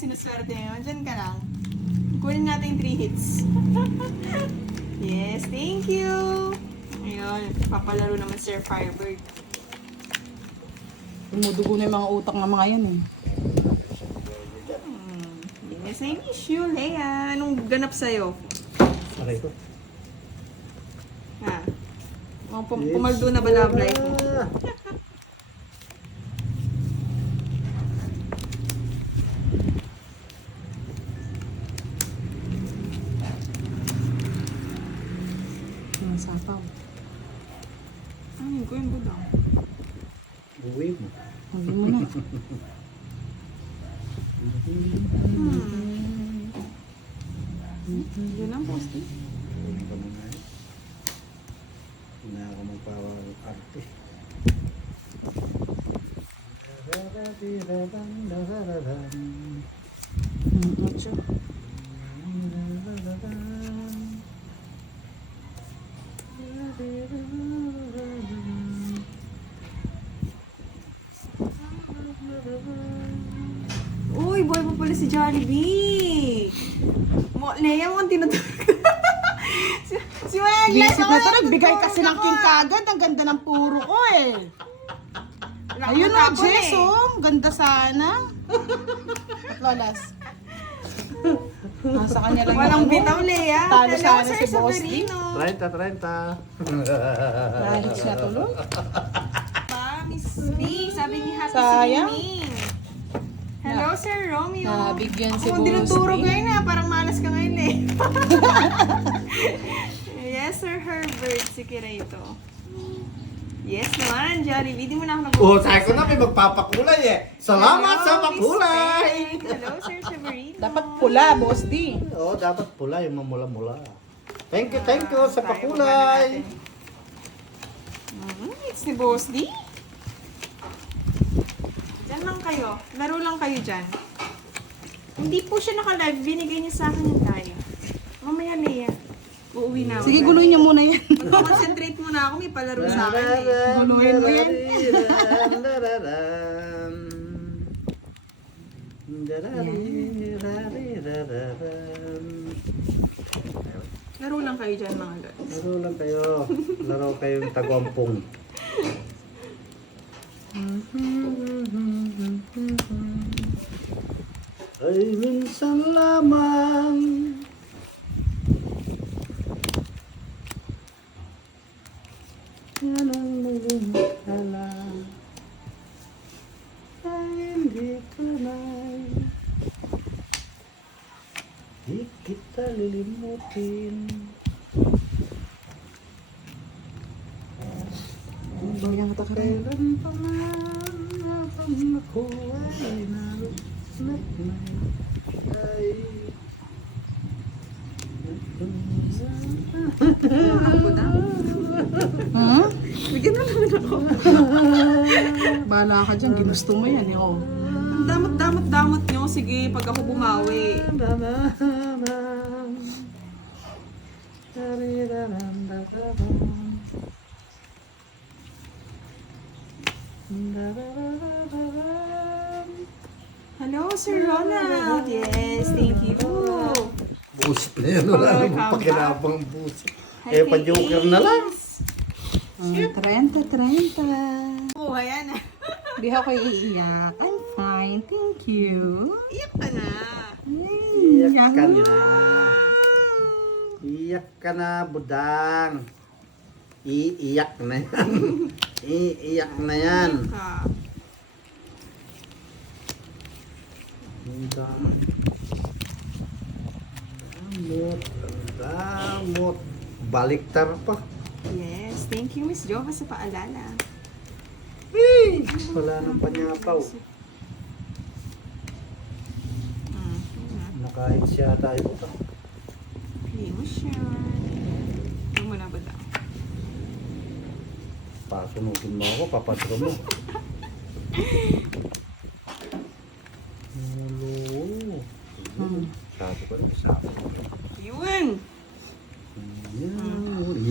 sinuswerte ngayon. Diyan ka lang. Kunin natin 3 hits. Yes, thank you. Ayun, papalaro naman Sir Firebird. Dumudugo na yung mga utak ng mga yan eh. Yes, I miss you, Leia. Anong ganap sa'yo? Aray ko. Ha? Pumaldo na ba love life mo? Sapaw. Ano ko yung budang? Uwi mo. Huwag mo na. Yun ang poste. Uwi ko na nga. Hindi na ako magpaparte. Ocho. Uy, boy mo pala si Jollibee. Leia mo ang tinutulog. si Wag Visit na to, nagbigay kasi ng king kagad. Ang ganda ng puro ko eh. Ayun o, Jess, oh. Ganda sana. At lolas. Nasa kanya lang Walang yung bitaw, Leia. Talo Hello, sana Sir si Boss D. Severino. 30. Nahits na tulog. Pa, Miss B, sabi ni Happy Sayang. Swimming. Hello, Sir Romeo. Nabigyan si Ako, Boss dinuturo D. ngayon na. Parang malas ka ngayon eh. Yes, Sir Herbert. Si Kirito. Yes naman, Jollibee. Di mo na ako nag-uusap. Oh, sabi ko na may magpapakulay eh. Salamat Hello, sa Miss pakulay! Peg. Hello, Sir Severino. Dapat pula, Boss D. Oo, dapat pula yung mamula-mula. Thank you sa Tayo, pakulay! It's the Boss D. Diyan lang kayo. Laro lang kayo dyan. Hindi po siya naka-live. Binigay niya sa akin yung time. Mamaya, Leia. Uuwi na ako. Sige, guluhin niyo muna yan. Mag-concentrate muna ako. May palaro sa akin eh. Guluhin mo yan. Laro lang kayo dyan, mga guys. Laro lang kayo. Laro kayong tagwampong. Ay minsan lamang yan ang naging ala ay hindi ka na di kita lilimutin. Bayang ta ka rin. Kailan pa man habang ako ay narunod na ay Hmm? Bigyan mo naman ako. Bahala ka dyan, ginusto mo yan eh. Oh. Ang damot-damot nyo. Sige, pag ako bumawi. Hello, Sir Ronald. Yes, thank you. Busit na yan, wala Welcome namang pakinabang busit. Hi, Eh, pa-joker na lang. 30. Oh, ayan. Di ako iiyak. I'm fine, thank you. Iyak ka na. Iyak ka na. Iyak ka na, budang. Iiyak na yan. Iiyak na yan. Iyak ka. Damot, damot. Baliktar pa. Yes, thank you, Miss Jova, sa paalala. Wala nang panyapaw. Nakain siya tayo. Hindi mo siya. Huwag mo na ba daw? Pasunugin mo ako, papadro mo. Hello. Sabi ko rin, sabi ko rin. Yun!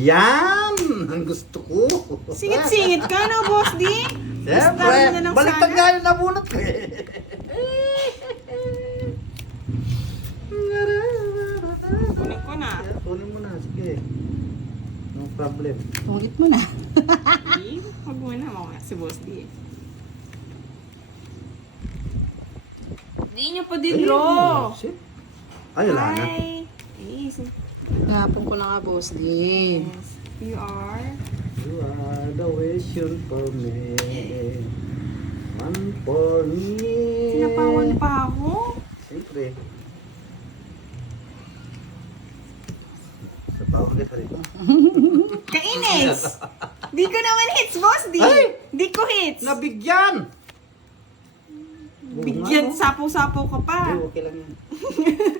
Yan! Ang gusto ko. Singit-singit ka, no, Boss D? Siyempre, Basta na lang baliktad sana. nga yung nabunot ko eh. No problem. Ulit mo na. Eh, huwag mo na. Mamaya si Boss D eh. Hindi nyo pa din draw. Shit. Ay, wala na. Hi. Yes. Tapon ko na nga, boss din. Yes. You are. You are the vision for me. One for me. Sinapawan pa ako. Siyempre. Sa tawag ka rin. Kainis! Di ko naman hits, Boss D. Ay! Di ko hits. Nabigyan! Bigyan, sapo-sapo ka pa. Ay, okay lang yan.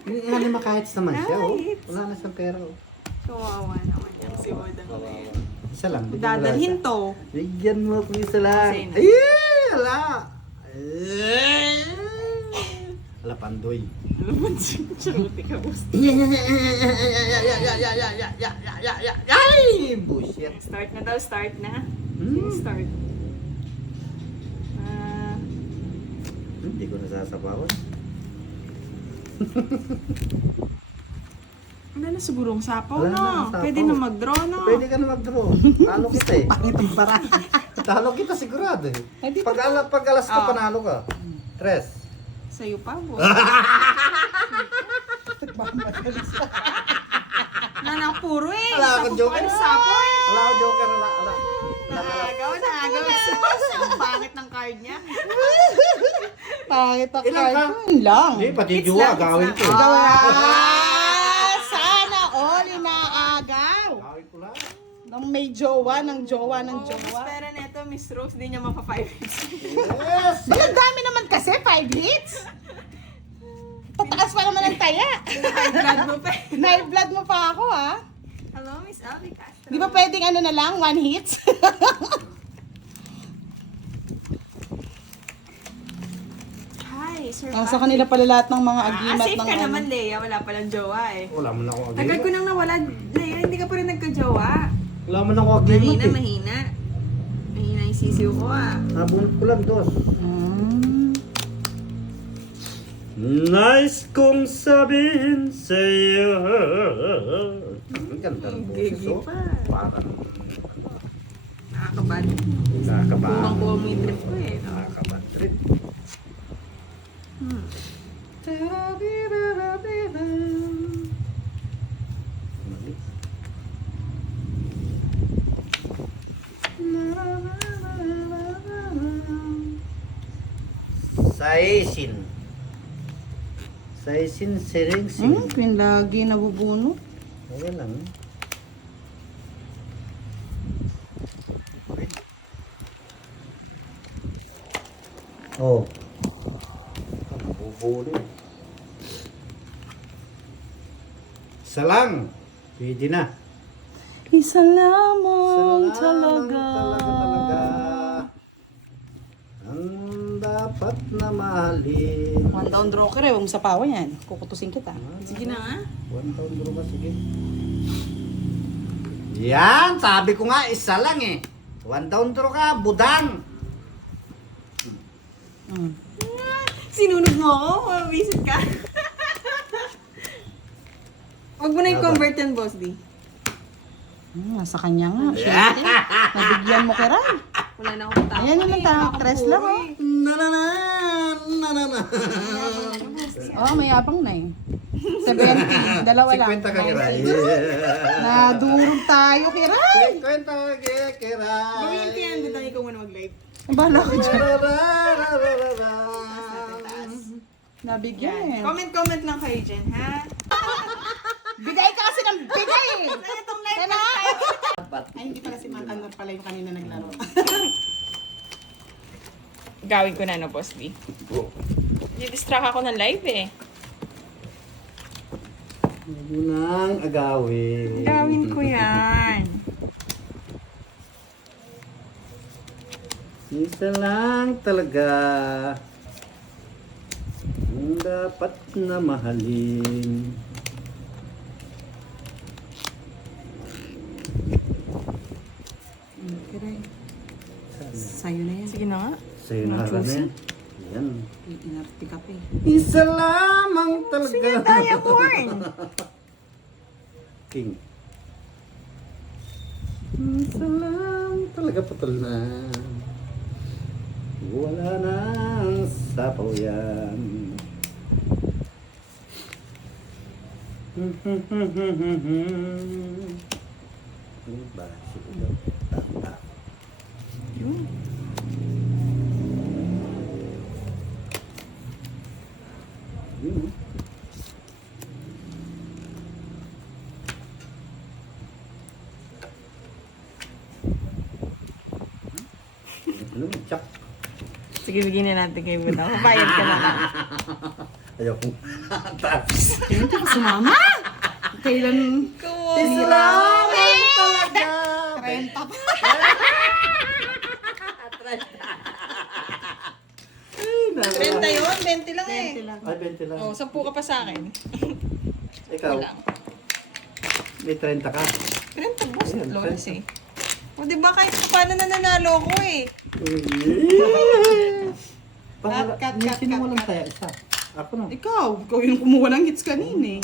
Hindi na makahits naman siya, oh. Kahits. Wala na siyang pera, oh. Kawawa naman yan si Odang na yan. Isa lang. bigyan mo lang Dadalhin isa. to. Bigyan mo ako isa lang. Sino? Ay, wala. Wala, pandoy. Ano ba siya? Ka, Boss D. Ay, bullshit. Start na daw, start na. Hmm. Start. Hindi ko nasasabawan. Wala na sigurong sapaw, Wala na, no? sapaw. Pwede na mag-draw, no? Pwede ka na mag-draw. Talo kita eh. Pangit ang para. Talo kita sigurado eh. Ay, di Pag alas ka, Oh. panalo ka. Tres. Sa'yo pa, Boss. Nanang puro eh. Wala akong Sapo joker. pa, sapo eh. Wala ako, joker. Wala. Nagaw. Ang pangit ng card niya. Pangit ang Ilan ka? card. Yun lang. Hindi, pati It's juwa, lang, it's gawin lang. ko. Sana all inaagaw. Gawin ko lang. Nang may jowa, ng jowa, ng Oh, jowa. mas pera neto, Miss Rose, di niya mapa 5 hits. Yes! Ay, ang dami naman kasi, 5 hits. Pataas pa naman ang taya. Blood mo pa. Nai-blood mo pa ako, ha? Hello, Miss Abby Castro. Di ba pwedeng ano na lang, 1 hits? Hi, Sir Sa kanila pala lahat ng mga agimat safe ng ka ano. naman, Leia. Wala palang jowa eh. Wala man ako Tagal ko agreement. nang nawala, Leia. Hindi ka pa rin nagka-jowa. Wala man ako agreement Mahina, eh. mahina. Mahina yung sisiw ko ah. Nabunot ko lang, dos. Mm. Nice kong sabihin sa'yo. Ang ganda ng boses, Gigi oh. pa. Parang Nakakabad. nakakabad. Kurang-kurang mo yung trip ko eh. No? Nakakabad trip. Hmm. Mali. Saisin. Saisin sering-sing. Yung lagi nabubunot. Okay lang. Oh. Nabubulo. Isa lang. Pwede na. Isa lamang Salamat talaga. talaga. Ang dapat na mahalin. One down draw ka rin, huwag mo sapawan yan. Kukutusin kita. Sige na nga. One down draw ka, sige. Yan, sabi ko nga, isa lang eh. One down draw ka, budang. Mm. Sinunod mo ako. Mabisit ka. Huwag mo na yung convert yan, Boss D. Nasa kanya nga. Syempre. Nabigyan mo kira. Wala na akong tao. Ayan naman, tres lang, oh. Na. Oh, may abang na eh. 70, dalawa lang. 50 ka kiray. Nadurog tayo, Kiray. 50 ka kiray. Gawin ko yan. Dadali ko muna mag-live. Bahala ko dyan. Nabigyan eh. Comment lang kayo dyan, ha? Bigay ka kasi ng bigay eh. Ano itong live Ano? Dapat. Ay, hindi pala si Matan pala yung kanina naglaro. Gawin ko na, no, Boss D. Didistract ako ng live eh. Huwag mo nang agawin. Gawin ko yan. Isa lang talaga ang dapat na mahalin. Kiray. Sa'yo na yan. Sige na nga. Sa'yo na ka na yan. Yan. Inarte ka pa eh. Isa lamang talaga. Sige, diamond. King. Salam talaga putol na. Wala nang sapaw yan. Diba? Siguro. Tama. Yun. Yun. Ano? Tsak. Sige, bigyan na natin kay Budang. Mabayad ka na lang. Ayaw kong taps. Hindi ka sumama. Kailan? Salamat talaga. 30 pa. Ay, 30 yun. 20 lang eh. 20 lang. Ay, 20 lang. Oh, 10 ka pa sa akin. Ikaw, Wala. may 30 ka. 30 boss. Ayan, Lolas eh. O, diba kahit paano na nanalo ko eh. Pangal, Cut, may cut, sino cut, walang cut. taya? Isa. Ako na. Ikaw yung kumuha ng hits kanina eh.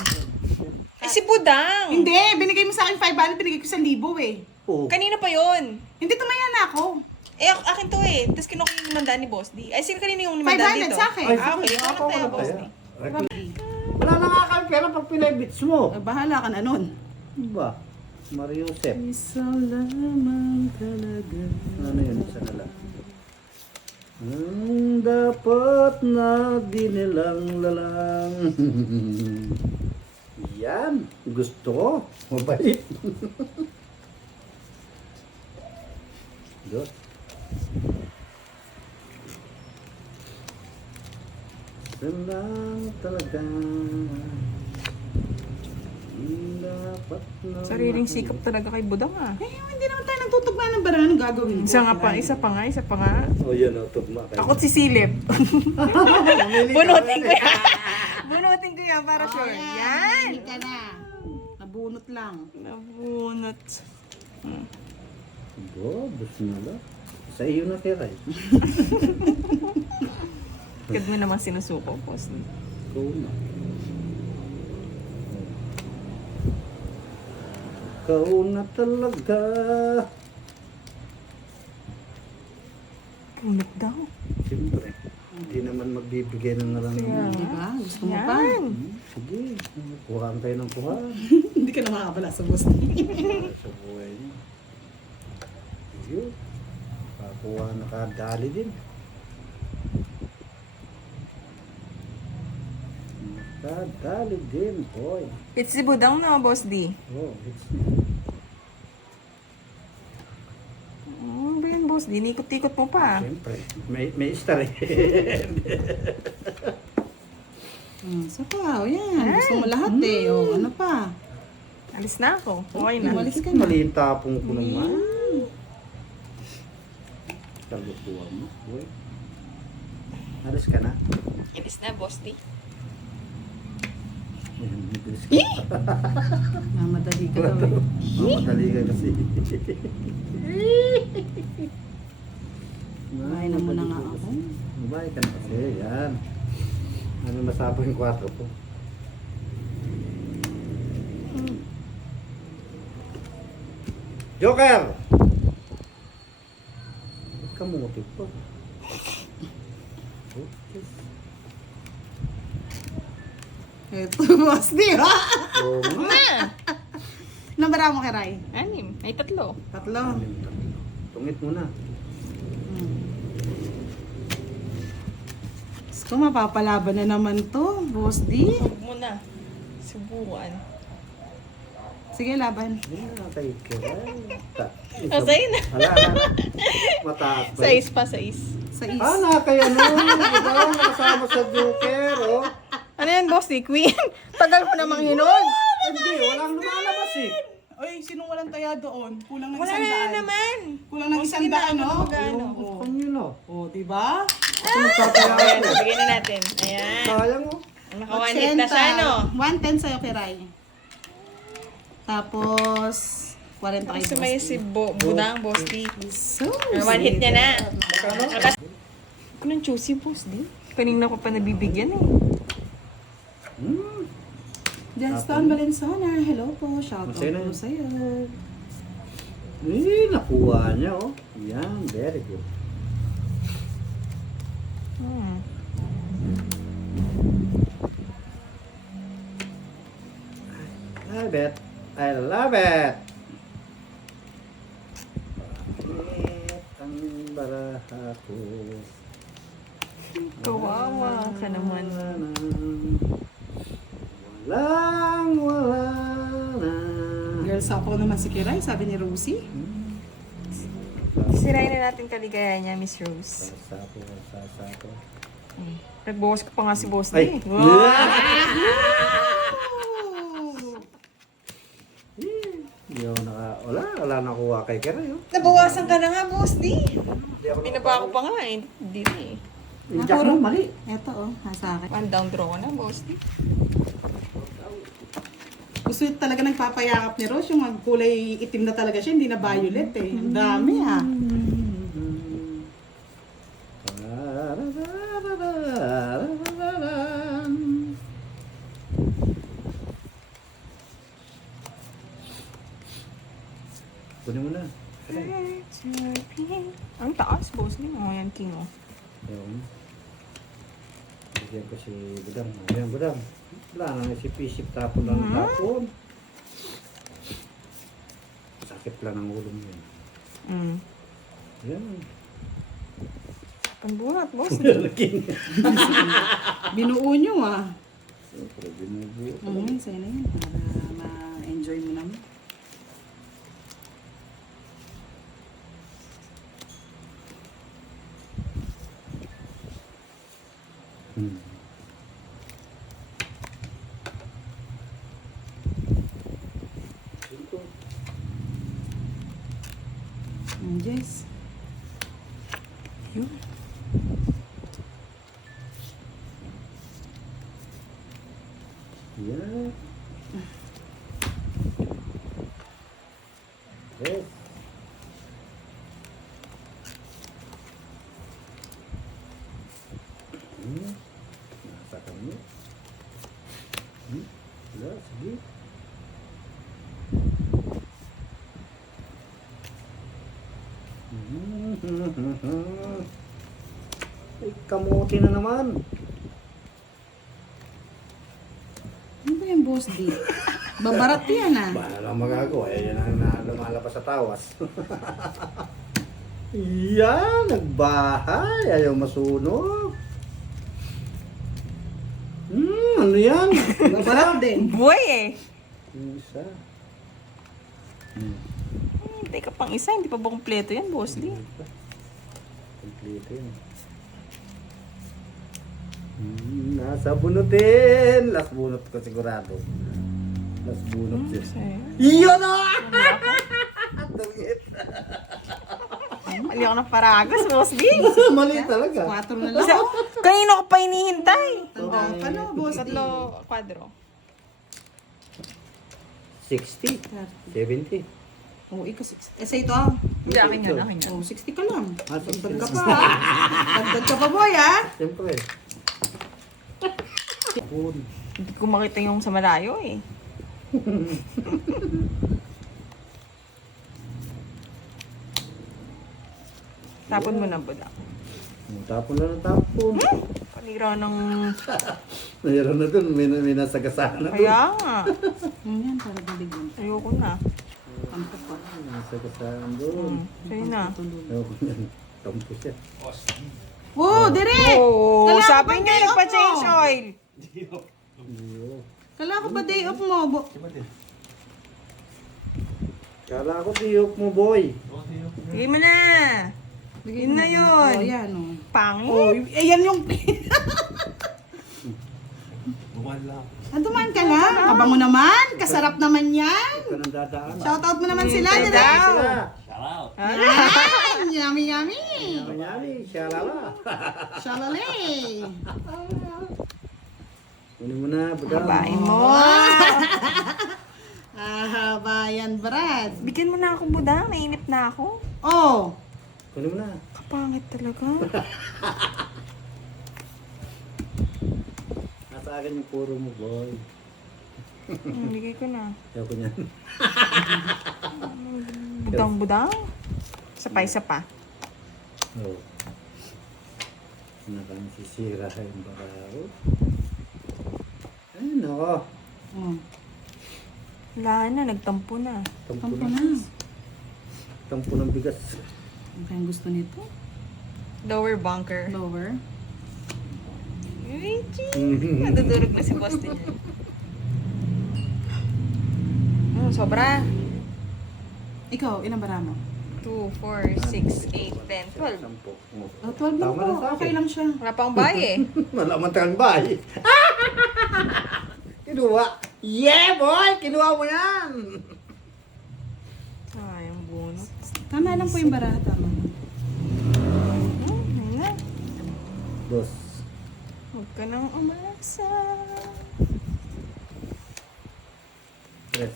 Eh, si Budang. Hindi, binigay mo sa akin 500, binigay ko 1,000 eh. Oo. Kanina pa yun. Hindi, tumaya na ako. Eh, akin to eh. Tapos kinuha yung 500 ni Boss D. Ay, sino kanina yung 500 500 dito? sa akin. Ay, Ah, okay. sige, Ikaw ako lang tayo, walang Boss D. taya. Wala na nga kami pera pag pinaybits mo. Bahala ka na nun. Diba? Mario Sep. Isa lamang talaga. Ano yun? Isa na lang. Ang dapat na di nilang lalang. Yan. Gusto ko. Mabait. Good. Salang talaga. Ang dapat na Sariling sikap talaga kay Budang ah. Eh, hindi naman tayo nagtutugma ng barang. Anong gagawin ko? Isa pa nga. Oh, yan o. Tugma kayo. Ako si Silip. Bunutin ko yan. Bunutin ko yan para sure. Yan. Hindi ka na. Nabunot lang. Nabunot. Gusto na lang. Sa iyo na tira eh. Kaya mo naman sinusuko, Boss D. Ikaw na. Ikaw na talaga. Punot daw. Siyempre. Hindi naman magbibigay ng nalang. Kaya Di ba? Gusto mo pa? Yan. Sige. Kuhaan tayo ng kuhaan. Hindi ka na makakabala sa boss. Sa buhay niya. Sige. Pakuha nakadali din. Nakadali din, boy. It's si Budang na, Boss D. Oh, it's Ano ba yan, Boss D? Nikot-tikot mo pa. siyempre. May star eh. So pa, yan. Gusto mo lahat eh. O, ano pa? Alis na ako. Okay na. Umalis ka na. Mali yung tapong ko naman. Kalukuhan mo, boy. Alis ka na. Alis na, Boss D. Alis ka. Mamadali ka daw eh. Mamadali ka kasi. Bahay na muna nga ako. Bahay ka na kasi, yan. Ano masabi yung 4 ko? Joker! Kamuti po. Ito, boss, di ba? Oo nga. Nambara mo kay Rai? 6. Ay, 3. Tatlo. Tungit muna. Gusto ko mapapalaban na naman to, boss D. Huwag mo na. Subukan. Sige, laban. Hindi na tayo kaya. Sa'yo na. Hala. Mataas ba? 6 pa, 6. Sa is. Na kaya nun. Diba? Nakasama sa Joker, oh. Ano yan, Boss D? Queen? Tagal mo namang hinog. Hindi, walang lumalabas eh. Oy, sinong walang taya doon? Kulang ng Wala isang na daan. naman. Kulang ng O, isang sige na, daan, ano, no? magkano? Oh, kanyo na. Oh, di ba? Ako nagtataya Ayan, ako. bigyan na natin. Ayan. Sayang oh. Naka-1 na siya, no? 110 sa'yo kay Rai. Tapos, 40 kay Gusto boss may D. si Budang, Boss D. So, Or 1 hit niya na. Ako ng juicy, Boss D. Kanina ko pa nabibigyan eh. Justin Valenzuela, hello po. Shout out Masaya na po yun. sa'yo. Nakuha niya, oh. Yan, very good. Hmm. Love it. I love it. Bakit ang baraha ko? Kawawa ka naman. Wala na. Girls, ako naman si Kiray, sabi ni Rosie. Sirain na natin kaligaya niya, Miss Rose. Sasapo. Nagbukas ko pa nga si Boss Ay! D. Wow! Wala nakuha kay Keray, oh. Nabawasan ka na nga, Boss D. Hindi ako Binaba ko pa nga eh. Hindi na eh. Yung jack mo, mali. Eto, oh, nasa akin. One down draw ko na, Boss D. Gusto talaga nagpapayakap ni Rose, yung kulay itim na talaga siya, hindi na violet eh. Ang dami ah. Kunin mo na. Ang taas, Boss D. Mga yan, King, oh. Ayun. Bigyan ko si Budang. Ayan, Budang. Wala na, isip-isip tapon lang ng tapon. Sakit lang ang ulo mo yun. Mm. Ayan. Pambunat, Boss D. Binuo nyo ah. Siyempre, binubuo. Sa'yo na yun, para ma-enjoy mo naman. Hmm. Jess. Yun. Yeah. Yes. Nasa kami. Wala, sige. Ay, kamuti na naman. Ano ba yung Boss D? Babarat yan ah. Wala lang magagawa. Eh, yan ang lumalabas sa tawas. Yan, nagbahay. Ayaw masunog. Ano yan? Babarat din. Boy eh. Isa. Hintay ka pang isa. Hindi pa ba kumpleto yan, Boss D? Complete yun. Nasa bunutin. Last bunot ko sigurado. Last bunot yun. Sa'yo. Iyon o! Tungit. Mali ako ng paragas, Boss D. Mali talaga. 4 na lang. Kanino ko pa hinihintay? Tandaan ka na, Boss D. Tatlo kwadro. 60. 70. Oh, ikaw 60. Eh, sa ito ah. Hindi, akin yan, akin yan. Oh, 60 ka lang. Ah, 60 Dagdag ka lang. pa. Dagdag ka pa, boy ah. Siyempre. Tapon. Hindi ko makita yung sa malayo eh. Tapon mo na, Budak. Tapon na ng tapon. Panira ng... Mayroon na dun. May nasagasaan na dun. Kaya nga. Yan, para daligyan. Ayoko na. Kampo pa. May nasagasaan dun. Sa'yo na. Ayoko yan. Tampo siya. Oh, dire! Oo, Kailangan sabi ba niya day yung off pa-change mo? oil. Kala ko ba day off mo? Kala ko tiyok mo, boy. Bigay mo na. Yun na yun. Oh, yan oh. Pangit. Oh, yan yung... Dumaan ka lang. Abango naman. Kasarap naman yan. Ito nang dadaan. Shoutout mo naman sila. Hintay Dire. daw. Yan. Yummy, yummy. Manyali, shalala. Shalale. Kunin mo na, budang. Habain mo. Haba yan, Brad. Bigyan mo na ako, Budang. Nainip na ako. Oh. Kunin mo na. Kapangit talaga. Nasa akin yung puro mo, boy. Bigay ko na. Ayaw ko niyan. Budang-budang. Isa pa. Oh. Nakasisira yung barao. Ay, nako. Oh. Wala na, nagtampo na. Tampo Tampo na. na. Tampo ng bigas. Ano kayang gusto nito? Lower bunker. Lower. Ay, nadudurog na si Boston yan. Sobra. Ikaw, ilang bara mo? 2, 4, 6, 8, 10, 12. Tampo. Oh, 12 lang Tama po. na sa akin. Okay lang siya. Wala pa akong bahay eh. Malaman tayo ba? Kinuha. Yeah, boy! Kinuha mo yan! Ay, ang bunot. Tama lang po yung bara. Tama lang. Ayun na. Dos. Huwag ka nang umasa. Tres.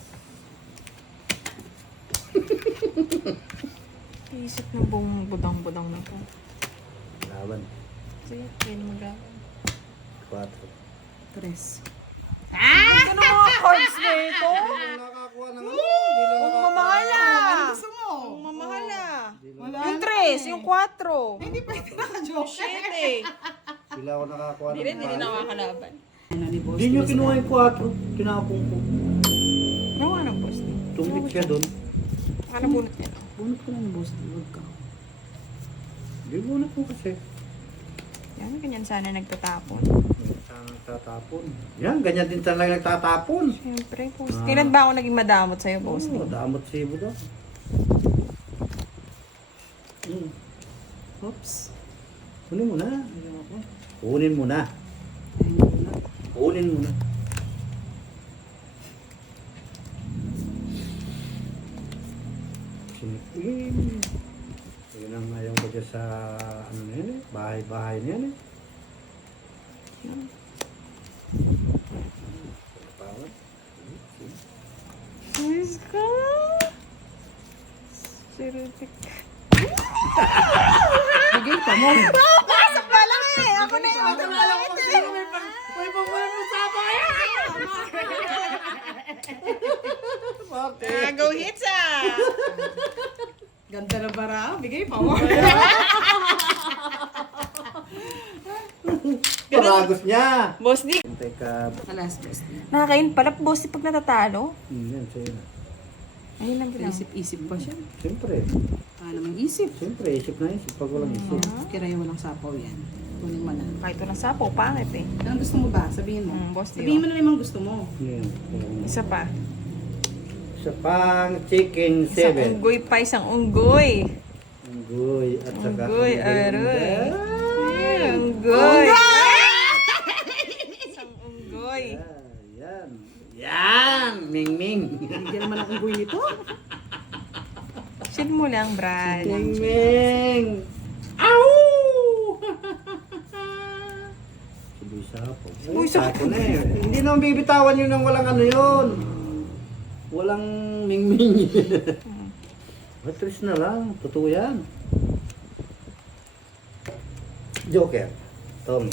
Isip na buong budang-budang na to. Laban. Sige, pwede mag-awan. Quatro. 3. Ano mga cards na ito? Nakakuha ng Ang mamahala. Ano gusto mo? Ang mamahala. Wala Yung na 3, eh. yung 4. Hindi pwede naka-joke. Shit eh. Sila ako nakakuha ng Hindi nakakalaban. Ano ni boss? Hindi nyo kinuha yung 4. Tinapong ko. Ano nga ng boss niya? Tumik siya doon. Ano bunot niya? Bunot ko na ni boss. Huwag ka. Hindi mo na po kasi. Yan, ganyan sana nagtatapon. Sana tatapon. Yan, ganyan din talaga nagtatapon. Siyempre, boss. Kailan ba ako naging madamot sa'yo, boss? Oo, damot si Ibo daw. Oops. Kunin mo na. Ayoko. Kunin mo na. Ayoko na. Kunin mo na. Sinikin. Yun ang ayaw ko dyan sa ano na yan eh. Bahay-bahay na yan eh. Pawat. Miss ka? Sirutik. Bigay ka mo. Pasok na lang eh! Ako na yung magkamalangit eh! May pagwalan mo sa bahay! Go hits ah! Ganda na bara. Bigay pa mo. Paragos niya! Boss di. Teka. Alas best. Nakakain pala boss di pag natatalo. Yan, sa'yo na. Ayun lang lang. Isip-isip pa siya. Siyempre. Paano mang isip? Siyempre, isip na isip. Pag walang isip. Kirayo walang sapaw yan. Kunin mo na. Kahit walang sapo, pangit eh. Anong gusto mo ba? Sabihin mo. Boss di. Sabihin mo na naman gusto mo. Yan. Isa pa. Sa pang chicken Isang 7. unggoy pa, isang unggoy. Unggoy. At saka Unggoy, aroy. Unggoy. Isang unggoy. Yan. Yan! Ming Ming. Bigyan naman ang unggoy nito. Chill mo lang, Brad. Ming Ming. Ow! Suboy sapo. Suboy sapo. Na eh. Hindi naman bibitawan yun ng walang ano yun. Walang Ming Ming. Matris na lang. Totoo yan. Joker. Tom.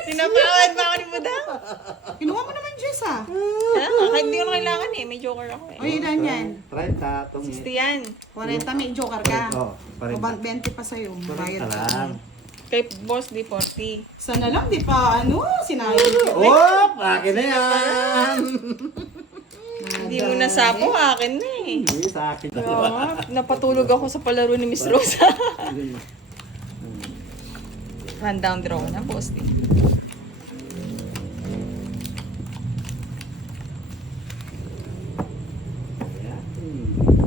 Sinapawad pa ako ni Budang. Kinuha mo naman, Jess ah. Kahit hindi ko na kailangan eh. May joker ako eh. O, ilan yan? 30. Tom. 60 yan. 40 may joker ka. Oh, O, 20 pa sa'yo. Bayad ka. lang. Kay boss di 40. Sana lang, di pa ano, sinayang. Oh, akin na yan. Hindi mo nasapo, akin na eh. Hindi, sa akin. Yeah, napatulog ako sa palaro ni Miss Rosa. Rundown draw na, boss di.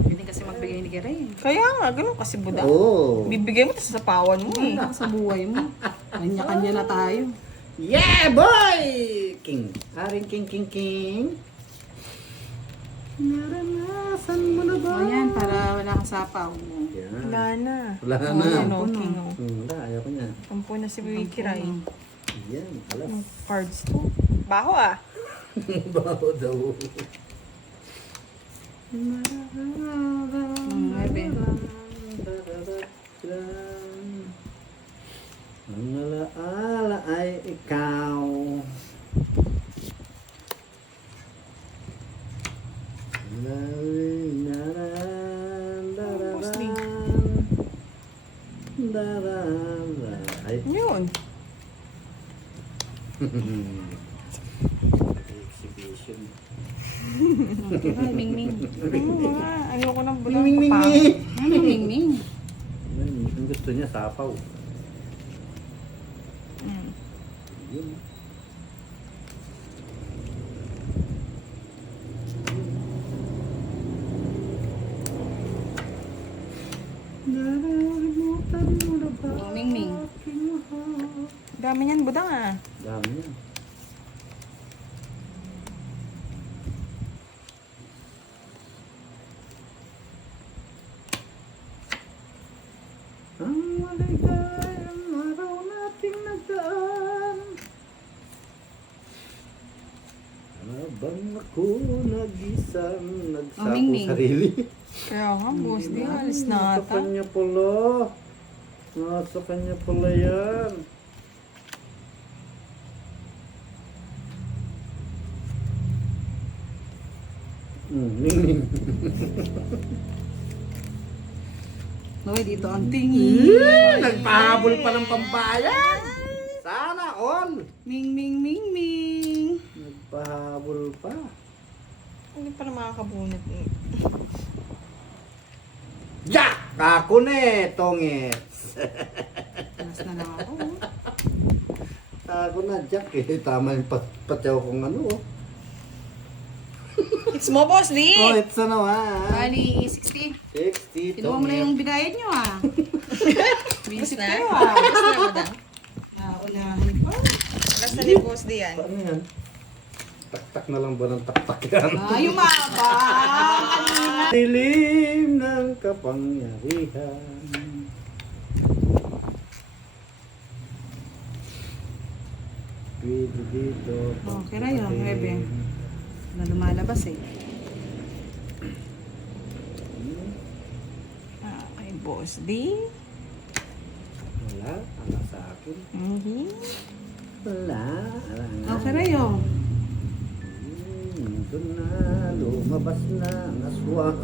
Pwede kasi magbigay ni Kere. Kaya nga, ganun kasi Budang. Oh. Bibigay mo, tapos sasapawan mo eh. Wala sa buhay mo. Kanya-kanya na tayo. Yeah, boy! King. Haring king, king, king. Naranasan mo na ba? O yan, para wala kang sapaw. Yan. Wala na. Wala Oh, na. Ano, Tampo na. king oh. Wala, ayaw ko niya. Tampo na si Wiki Rai. Yan, alas. Yung cards to. Baho ah. Baho daw. Ebe. Ang alaala ay ikaw. Ay. Yun. Exhibition. Ay, Mingming. Ayoko ng bulang Ming, ming, pa. ming. Ano, Mingming? Ang gusto niya, sapaw. Mm. Yun. Naralimutan mo na ba? Mingming. aking mahal? Dami niyan, budang ah. Dami yan. Ang maligayang araw nating nagdaan, habang ako nag-isang nagsako Mingming. sarili. Kaya nga, boss, di alis na Nasa ata. kanya pala. Nasa kanya pala yan. Mingming. Noy, dito ang tingin. Nagpahabol pa ng pambayan. Sana all. Mingming, Mingming. Nagpahabol pa. Hindi pa na makakabunot. Jack! Kako na eh, tongits. Mas na lang ako. Ako na, Jack eh. Tama yung patyaw kong ano oh. It's mo, boss, di! Oh, it's ano ha. Bali, 60. 60, Kinuha mo na yung binayad nyo ah. Bilis na. kayo, ah. Bilis na, budang. Unahan pa. Alas na ni boss, di yan. Paano yan? Tak-tak na lang ba ng tak-tak yan? Ay, umabang. Dilim ng kapangyarihan. Dito. Okay na yun, Rebe. Na lumalabas eh. Okay, boss, di. Wala, ala sa akin. Mhm. Wala, ala nga. Okay na yun. Doon na, lumabas na ang aswang.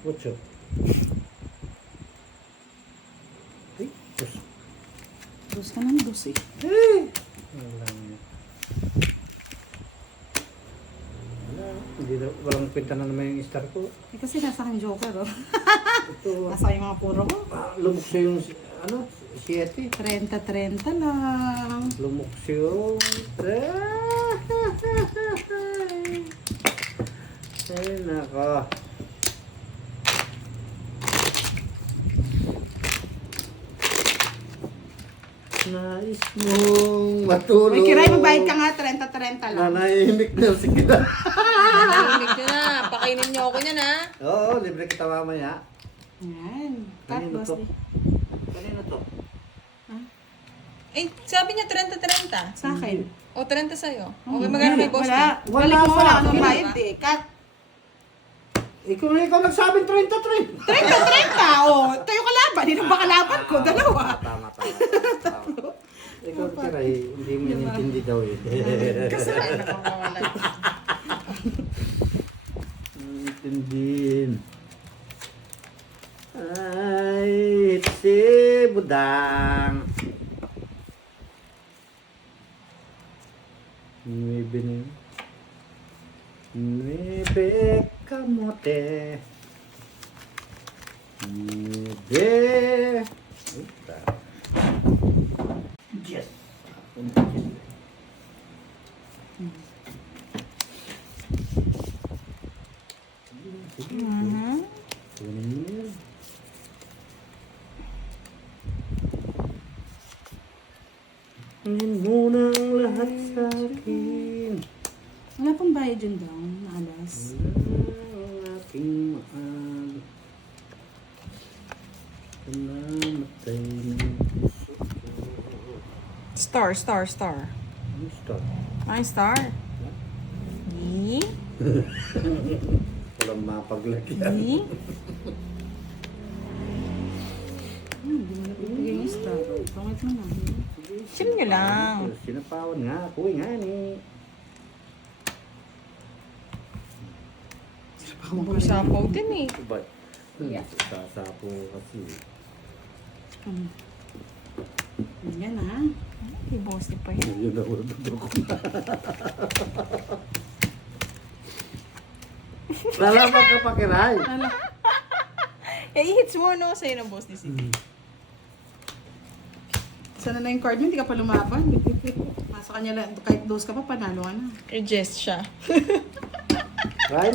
Ocho. Ay, dos. Dos ka ng dos eh. Wala nga. Wala, hindi na, walang kwenta na naman yung star ko. Eh, kasi nasa akin joker oh. Ito, Nasa yung mga puro mo. lumok siya yung, ano, 7. 30-30 lang. Lumok siya yung, ay, nako. Nais mong matulog. Uy, Kiray, magbayad ka nga 30-30 lang. Nanahimik na si kita. Narinig nyo na. Pakainin nyo ako niyan, ha? Oo, libre kita mamaya. Yan. Cut, Kanino boss. to? di. Kanino to? Eh, sabi niya 30-30. Sa akin. O, 30 sa'yo. Okay, magkano kay boss, di? Wala. Wala Balik mo pa. wala akong Wala bayad pa. eh. Cut. Ikaw nagsabing 33. 30-30. Oh, tayo kalaban. Hindi ba kalaban ko? Dalawa. Tama. Ikaw, Kiray, hindi mo inintindi daw eh. Kasi na nakawala. Intindihin. Ay, si Budang. Nuebe na yun. Nuebe kamote. Nuebe. Uta. Yes. Mhm. Kunin mo yan. Kunin mo na ang lahat sa akin. Wala pang bayad yun daw. Naalas. Ang aking mahal. Namatay ng puso ko. Star. Ano start? Ay, star. Di. Walang mapaglagyan. Di. Hindi mo na pipigay yung star. Pangit mo na. Chill nyo lang. Sinapawan nga ako nga ni. Magsapaw din eh. But, Yeah. Sasapo kasi. Yan ha. Ibosi pa yan. Yun na wala ko. Lalaman ka pa, Kiray. Eh, i-hits mo, no? Sa'yo ng boss ni Sige. Sana na yung card mo, hindi ka pa lumaban. Nasa kanya lang, kahit dose ka pa, panalo ka na. I-jest siya. Right?